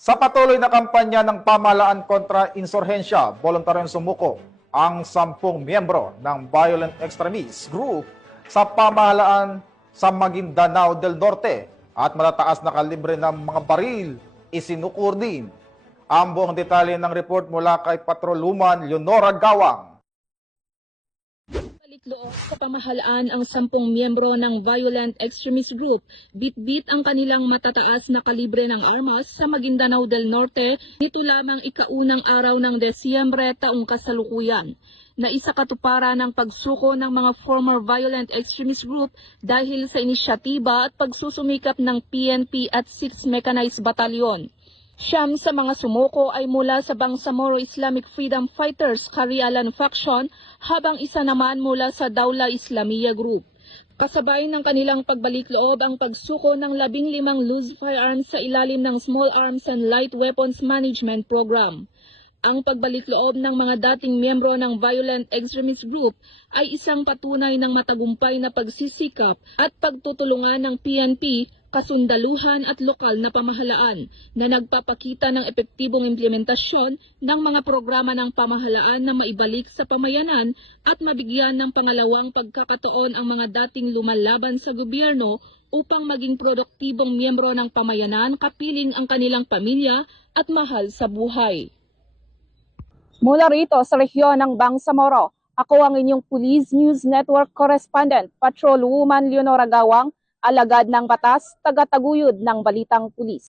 Sa patuloy na kampanya ng pamahalaan kontra insurhensya, voluntaryong sumuko ang 10 miyembro ng violent extremist group sa pamahalaan sa Maguindanao del Norte at matataas na kalibre ng mga baril isinukur din. Ang buong detalye ng report mula kay Patroluman Leonora Gawang. Balikloob sa pamahalaan ang 10 miyembro ng violent extremist group, bit-bit ang kanilang matataas na kalibre ng armas sa Maguindanao del Norte nito lamang ikaunang araw ng Desyembre taong kasalukuyan, na isa katuparan ng pagsuko ng mga former violent extremist group dahil sa inisyatiba at pagsusumikap ng PNP at 6th Mechanized Battalion. 9 sa mga sumuko ay mula sa Bangsamoro Islamic Freedom Fighters Karialan Faction habang isa naman mula sa Dawla Islamiyya Group. Kasabay ng kanilang pagbalik-loob ang pagsuko ng 15 loose firearms sa ilalim ng Small Arms and Light Weapons Management Program. Ang pagbalik-loob ng mga dating miyembro ng violent extremist group ay isang patunay ng matagumpay na pagsisikap at pagtutulungan ng PNP, kasundaluhan at lokal na pamahalaan na nagpapakita ng epektibong implementasyon ng mga programa ng pamahalaan na maibalik sa pamayanan at mabigyan ng pangalawang pagkakataon ang mga dating lumalaban sa gobyerno upang maging produktibong miyembro ng pamayanan kapiling ang kanilang pamilya at mahal sa buhay. Mula rito sa rehiyon ng Bangsamoro, ako ang inyong Police News Network Correspondent, Patrolwoman Leonora Gawang, alagad ng batas, tagataguyod ng Balitang Pulis.